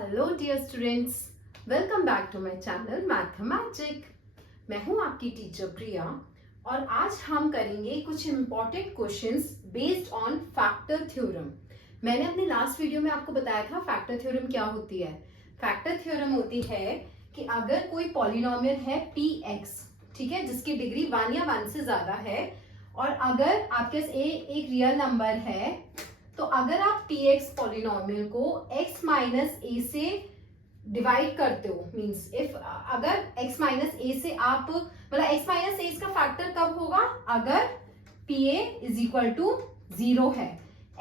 Hello dear students, welcome back to my channel mathematic. मैं हूं आपकी टीचर प्रिया और आज हम करेंगे कुछ important questions based on factor theorem. मैंने अपने लास्ट वीडियो में आपको बताया था फैक्टर थ्योरम क्या होती है। फैक्टर थ्योरम होती है कि अगर कोई पॉलिनोमियल है px, ठीक है, जिसकी डिग्री 1 या 1 से ज्यादा है, और अगर आपके पास एक रियल नंबर है, तो अगर आप px पॉलिनोमियल को x माइनस ए से डिवाइड करते हो, मींस इफ अगर x माइनस ए से आप मतलब x माइनस ए का फैक्टर कब होगा, अगर pa इज इक्वल टू 0 है।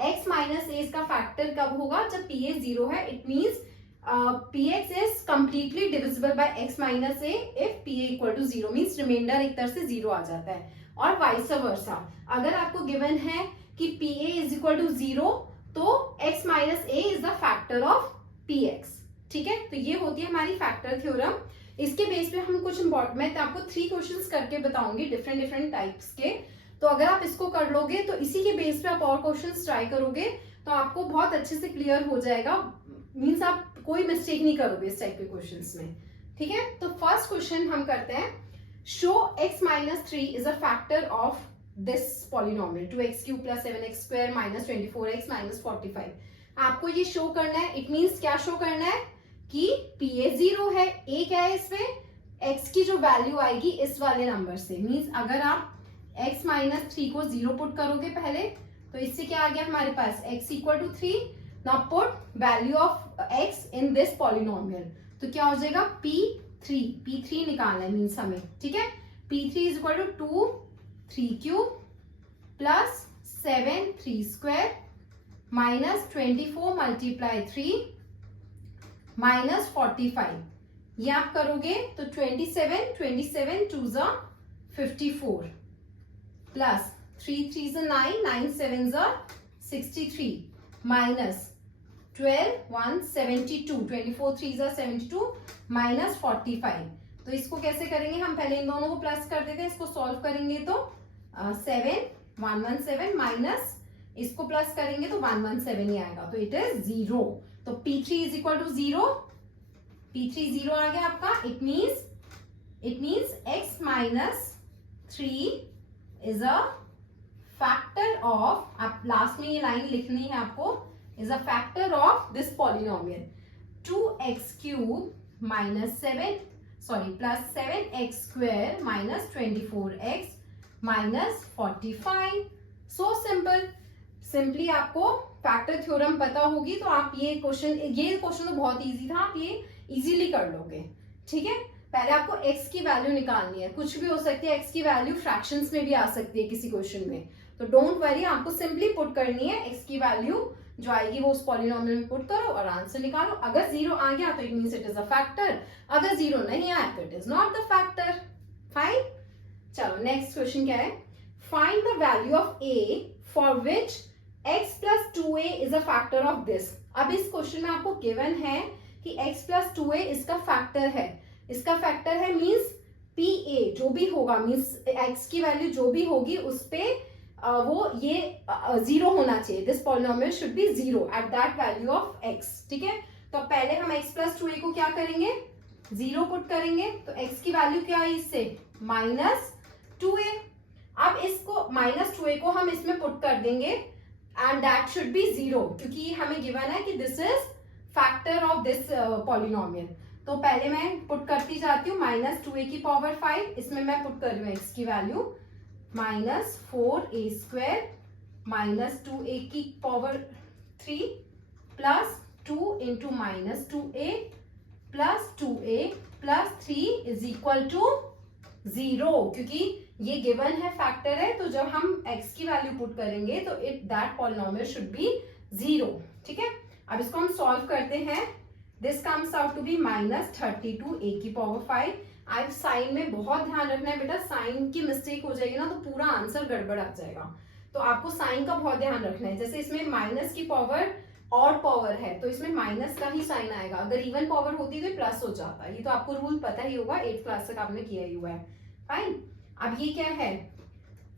x माइनस ए का फैक्टर कब होगा, जब pa 0 है। It means px is completely divisible by x minus A if pa equal to 0, means remainder एक तरह से 0 आ जाता है। और वाइस वर्सा, अगर आपको गिवन है कि pa इज इक्वल टू 0, तो x minus A is the factor of px, ठीक है। तो ये होती है हमारी फैक्टर थ्योरम। इसके बेस पे हम कुछ इंपॉर्टेंट, मैं आपको 3 क्वेश्चंस करके बताऊंगी डिफरेंट टाइप्स के। तो अगर आप इसको कर लोगे तो इसी के बेस पे आप और क्वेश्चंस ट्राई करोगे तो आपको बहुत अच्छे से क्लियर हो जाएगा, मीन्स आप कोई मिस्टेक नहीं करोगे इस टाइप के क्वेश्चंस में, ठीक है। तो फर्स्ट क्वेश्चन हम करते हैं, show x minus 3 is a factor of this polynomial 2x cube plus 7x square minus 24x minus 45। आपको ये शो करना है। इट मींस क्या शो करना है कि pa 0 है, a क्या है, इसमें x की जो वैल्यू आएगी इस वाले नंबर से। मींस अगर आप x माइनस 3 को 0 पुट करोगे पहले, तो इससे क्या आ गया हमारे पास x equal to 3। Now put value of x in this polynomial, तो क्या हो जाएगा p3 निकालना है मीन्स हमें, ठीक है। p3 is equal to 2 3 cube plus 7 3 square minus 24 multiply 3 minus 45। ये आप करोगे तो 27 टू ज़ा 54 प्लस 3 3 ज़ा 9 9 7 ज़ा 63 माइनस 12 1 72 24 3 ज़ा 72 माइनस 45। तो इसको कैसे करेंगे हम, पहले इन दोनों को प्लस कर देते हैं। इसको सॉल्व करेंगे तो 7 117 माइनस इसको प्लस करेंगे तो 117 ही आएगा, तो इट इज 0। तो p3 is equal to 0, p3 0 आ गया आपका। It means x minus 3 is a factor of, आप लास्ट में ये लाइन लिखनी है आपको, is a factor of this polynomial 2x cube minus plus 7x square minus 24x minus 45। So simply आपको factor theorem पता होगी तो आप ये क्वेश्चन तो बहुत इजी था, आप ये इजीली कर लोगे, ठीक है। पहले आपको x की वैल्यू निकालनी है, कुछ भी हो सकती है x की वैल्यू, फ्रैक्शंस में भी आ सकती है किसी क्वेश्चन में। तो डोंट वरी, आपको सिंपली पुट करनी है, x की वैल्यू जो आएगी वो उस पॉलिनोमियल में पुट करो और आंसर निकालो। अगर 0 आ गया तो it means it is a factor, अगर 0 नहीं आया तो it is not the factor. Fine, चलो नेक्स्ट क्वेश्चन क्या है, find the value of a for which x plus 2a is a factor of this. अब इस क्वेश्चन में आपको गिवन है कि x प्लस 2a इसका फैक्टर है, मींस pa जो भी होगा, मींस x की वैल्यू जो भी होगी उस पे वो ये 0 होना चाहिए। This polynomial should be 0 at that value of x, ठीक है। तो पहले हम x प्लस 2a को क्या करेंगे, 0 पुट करेंगे, तो x की वैल्यू क्या है इससे, माइनस 2a। अब इसको माइनस 2a को हम इसमें पुट कर देंगे एंड दैट शुड बी 0, क्योंकि हमें गिवन है कि this is factor of this polynomial. तो पहले मैं पुट करती जाती हूँ, माइनस 2a की पावर 5, इसमें मैं पुट कर रही हूँ x की value minus 4a square minus 2a की power 3 plus 2 into minus 2a plus 2a plus 3 is equal to 0, क्योंकि ये गिवन है फैक्टर है, तो जब हम x की वैल्यू पुट करेंगे तो दैट पॉलिनोमियल शुड बी 0, ठीक है। अब इसको हम सॉल्व करते हैं। This comes out to be minus 32a की पावर 5। आप साइन में बहुत ध्यान रखना है बेटा, साइन की मिस्टेक हो जाएगी ना तो पूरा आंसर गड़बड़ आ जाएगा। तो आपको साइन का बहुत ध्यान रखना है। जैसे इसमें माइनस की पावर और पावर है तो इसमें माइनस का ही साइन आएगा, अगर इवन पावर होती तो प्लस हो जाता। ये तो आपको रूल पता ही होगा, 8th क्लास तक आपने किया ही हुआ है। फाइन, अब ये क्या है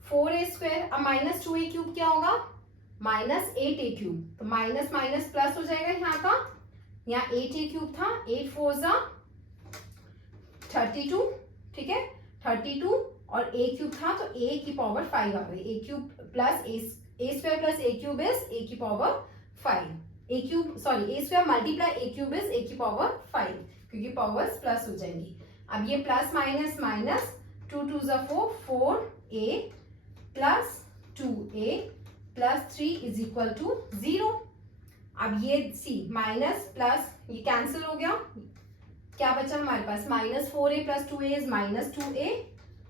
4a स्क्वायर, अब माइनस 2a क्यूब क्या होगा, माइनस 8a क्यूब, तो माइनस माइनस प्लस हो जाएगा यहाँ का यहाँ 8a क्यूब था, 8 4 जा 32, ठीक है 32 और a क्यूब था तो a की पावर 5 आ गई, a cube plus a square plus a cube is a की power 5, a cube sorry a square multiply a cube is a की पावर 5 क्योंकि पावर्स प्लस हो जाएंगी। अब ये प्लस माइनस माइनस 2 2 जा 4 4a plus 2a plus 3 is equal to 0। अब ये सी माइनस प्लस ये कैंसिल हो गया, क्या बचा हमारे पास -4a plus 2a is -2a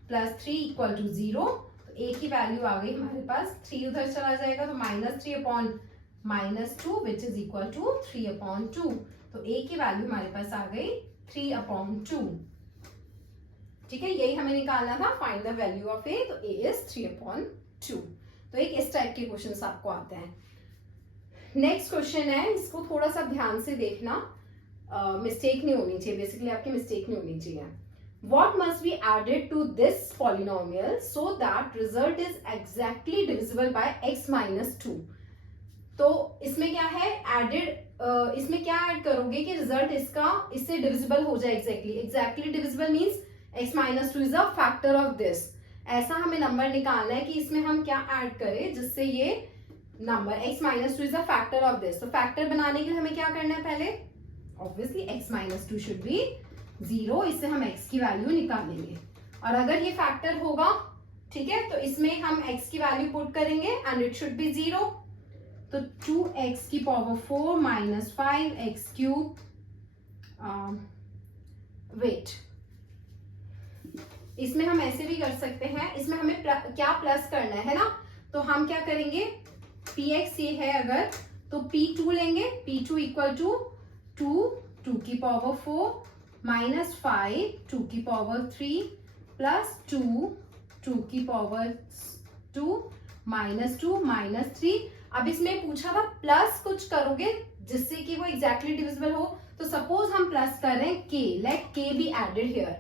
plus 3 equal to 0। तो a की वैल्यू आ गई हमारे पास 3 उधर चला जाएगा तो -3 upon -2 which is equal to 3/2। तो a की वैल्यू हमारे पास आ गई 3/2। ठीक है, यही हमें निकालना था, find the value of a, तो a इज 3/2। तो एक इस टाइप के क्वेश्चन आपको आते हैं। नेक्स्ट क्वेश्चन है, इसको थोड़ा सा ध्यान से देखना, मिस्टेक नहीं होनी चाहिए, बेसिकली आपकी मिस्टेक नहीं होनी चाहिए। What must be added to this polynomial so that result is exactly divisible by x minus 2? तो इसमें क्या है एडेड, इसमें क्या ऐड करोगे कि रिजल्ट इसका इससे डिविजिबल हो जाए exactly. Exactly divisible means x minus 2 is a factor of this. ऐसा हमें नंबर निकालना है कि इसमें हम क्या ऐड करें जिससे ये number x minus 2 is a factor of this. तो फैक्टर बनाने के लिए हमें क्या करना है, पहले obviously x minus 2 should be 0, इससे हम x की वैल्यू निकालेंगे। और अगर ये फैक्टर होगा, ठीक है, तो इसमें हम x की वैल्यू पुट करेंगे एंड इट शुड बी 0। तो 2x की power 4 minus 5x cube, wait, इसमें हम ऐसे भी कर सकते हैं, इसमें हमें क्या प्लस करना है ना, तो हम क्या करेंगे, px ये है अगर तो p2 लेंगे, p2 इक्वल टू 2 की पावर 4 माइनस 5 2 की पावर 3 प्लस 2 की पावर 2 माइनस 2 माइनस 3। अब इसमें पूछा था प्लस कुछ करोगे जिससे कि वो एग्जैक्टली डिविजिबल हो, तो सपोज हम प्लस कर रहे हैं k, let k be added here.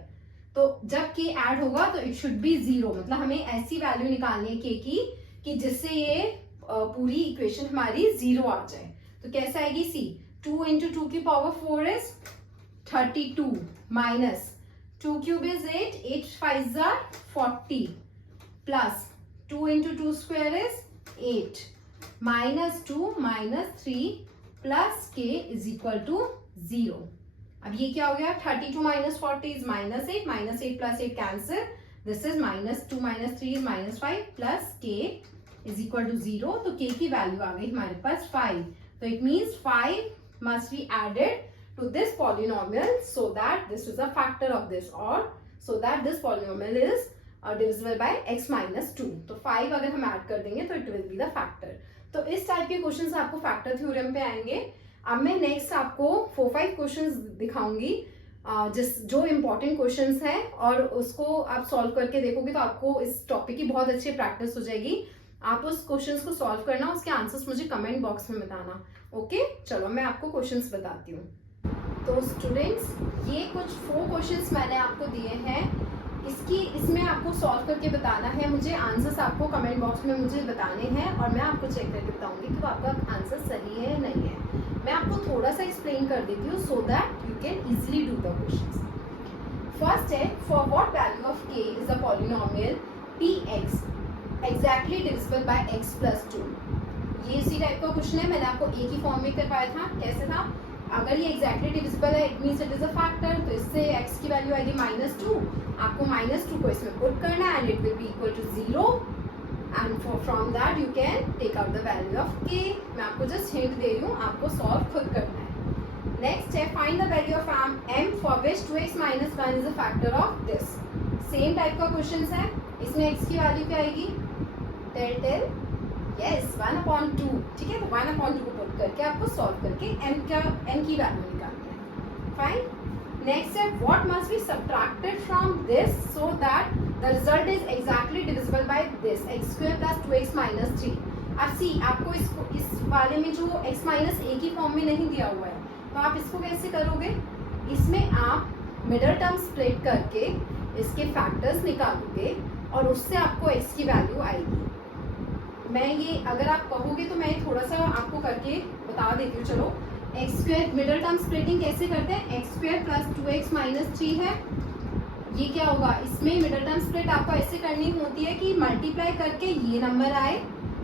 तो जब k ऐड होगा तो इट शुड बी 0, मतलब हमें ऐसी वैल्यू निकालनी है k की कि जिससे ये पूरी इक्वेशन हमारी 0 आ जाए। तो कैसे आएगी, सी 2 इंटू 2 की power 4 is 32 minus 2 cube is 8, 8 5 are 40 plus 2 into 2 square is 8 minus 2 minus 3 plus k is equal to 0। अब ये क्या हो गया, 32 minus 40 is minus 8 plus 8 cancel, this is -2 minus 3 is -5 plus k is equal to 0। तो k की value आ गई हमारे पास 5। तो it means 5 must be added to this polynomial so that this is a factor of this, or so that this polynomial is divisible by x minus 2। तो 5 अगर हम add कर देंगे तो it will be the factor। तो इस type के questions आपको फैक्टर थ्योरम पे आएंगे। अब मैं नेक्स्ट आपको 4-5 क्वेश्चंस दिखाऊंगी जो इम्पोर्टेंट क्वेश्चंस हैं, और उसको आप सॉल्व करके देखोगे तो आपको इस टॉपिक की बहुत अच्छी प्रैक्टिस हो जाएगी। आप उस क्वेश्चंस को सॉल्व करना, उसके आंसर्स मुझे कमेंट बॉक्स में बताना। ओके, चलो मैं आपको क्वेश्चंस बताती हूँ। तो स्टूडेंट्स, ये कुछ 4 क्वेश्चंस मैंने आपको दिए हैं, इसमें आपको सॉल्व करके बताना है। मुझे आंसर्स आपको कमेंट बॉक्स में मुझे बताने हैं और मैं आपको चेक करके बताऊंगी कि आपका आंसर सही है या नहीं है। मैं आपको थोड़ा सा एक्सप्लेन कर देती हूँ so that you can easily do the questions. First है, for what value of k is a polynomial px exactly divisible by x plus 2। ये इसी टाइप का क्वेश्चन है, मैंने आपको a की फॉर्म में करवाया था। कैसे था, अगर ये एग्जैक्टली डिविजिबल है it means it is a factor, तो इससे x की वैल्यू आएगी -2, आपको -2 को इसमें पुट करना है and it will be equal to 0 and from that you can take out the value of k। मैं आपको जस्ट हिंट दे रही हूँ, आपको सॉल्व खुद करना है। नेक्स्ट है, find the value of m for which 2x minus 1 is a factor of this. Same type का क्वेश्चन है, इसमें x की वैल्यू क्या आएगी, टेल यस 1/2, ठीक है। तो 1/2 को पुट करके आपको सॉल्व करके n की वैल्यू निकालनी है। फाइन। नेक्स्ट है, what must be subtracted from this so that the result is exactly divisible by this, x² + 2x - 3। अब सी आपको इस वाले में जो x - a की फॉर्म में नहीं दिया हुआ है, तो आप इसको कैसे करोगे, इसमें आप मिडल टर्म स्प्लिट करके इसके फैक्टर्स निकालोगे और उससे आपको x की वैल्यू आएगी। मैं ये अगर आप कहोगे तो मैं थोड़ा सा आपको करके बता देती हूँ। चलो, x square, middle term splitting कैसे करते हैं, x square plus 2x minus 3 है, ये क्या होगा, इसमें मिडिल टर्म स्प्लिट आपको ऐसे करनी होती है कि मल्टीप्लाई करके ये नंबर आए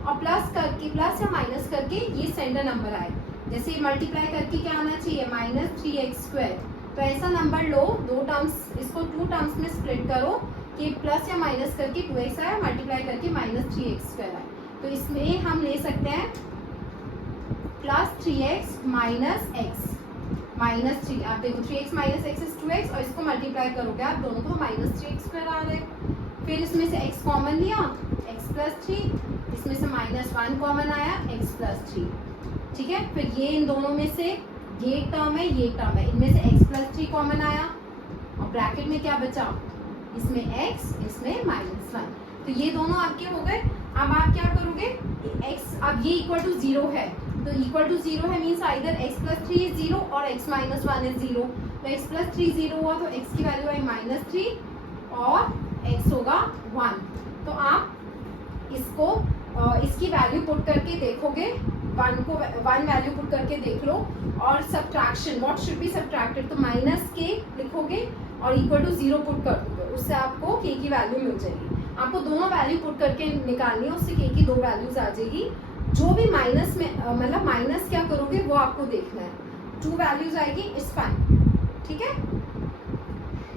और प्लस करके, प्लस या माइनस करके ये सेंटर नंबर आए। जैसे मल्टीप्लाई करके क्या आना चाहिए, माइनस 3x स्क्वायर, तो ऐसा नंबर लो, दो टर्म्स, इसको टू टर्म्स में स्प्लिट करो कि प्लस या माइनस करके 2x आए, मल्टीप्लाई करके माइनस 3x स्क्वायर आए। तो इसमें हम ले सकते हैं plus 3x minus x minus 3, आप देखो 3x minus x is 2x और इसको मल्टीप्लाई करोगे आप दोनों को माइनस 3x स्क्वायर आ रहा है। फिर इसमें से x कॉमन लिया, x प्लस 3, इसमें से माइनस 1 कॉमन आया, x प्लस 3, ठीक है। फिर ये इन दोनों में से ये टर्म है, ये टर्म है, इनमें से x प्लस 3 कॉमन आया और ब्रैकेट में क्या बचा, इसमें x, इसमें माइनस 1, तो ये दोनों आपके हो गए। अब आप क्या करोगे, x, अब ये इक्वल टू 0 है, तो इक्वल टू 0 है means either x plus 3 is 0 और x माइनस 1 इज 0। तो x प्लस 3 0 हुआ तो x की वैल्यू आई माइनस 3 और x होगा 1। तो आप इसको इसकी वैल्यू पुट करके देखोगे, 1 वैल्यू पुट करके देख लो और subtraction, what should be subtracted, तो माइनस के लिखोगे और इक्वल टू 0 पुट कर दोगे, उससे आपको k की वैल्यू मिल जाएगी। आपको दोनों वैल्यू पुट करके निकालनी है, उससे k की दो वैल्यूज आ जाएगी। जो भी माइनस में मतलब माइनस क्या करोगे वो आपको देखना है, 2 वैल्यूज आएगी, इट्स फाइन, ठीक है।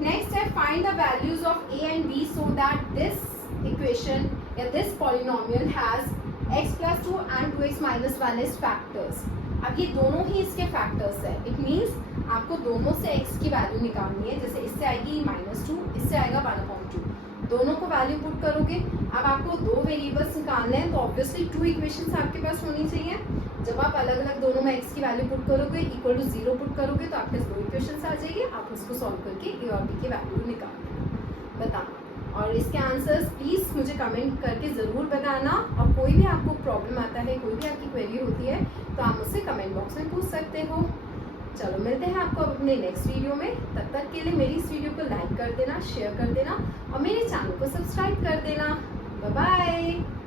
नेक्स्ट है find the values of a and b so that this equation या this polynomial has x plus 2 and 2x minus 1 is factors. अब ये दोनों ही इसके फैक्टर्स है, इट मीन्स आपको दोनों से x की वैल्यू निकालनी है। जैसे इससे आएगी -2, इससे आएगा 1/2, दोनों को वैल्यू पुट करोगे। अब आपको दो वेरिएबल्स निकालने हैं तो ऑब्वियसली 2 इक्वेशंस आपके पास होनी चाहिए। जब आप अलग अलग दोनों में x की वैल्यू पुट करोगे, इक्वल टू 0 पुट करोगे तो आपके पास 2 इक्वेशंस आ जाएगी। आप उसको सॉल्व करके a और b की वैल्यू निकाल बताना, और इसके आंसर्स प्लीज़ मुझे कमेंट करके ज़रूर बताना। और कोई भी आपको प्रॉब्लम आता है, कोई भी आपकी क्वेरी होती है तो आप मुझसे कमेंट बॉक्स में पूछ सकते हो। चलो मिलते हैं आपको अपने नेक्स्ट वीडियो में, तब तक के लिए मेरी इस वीडियो को लाइक कर देना, शेयर कर देना और मेरे चैनल को सब्सक्राइब कर देना। Bye bye.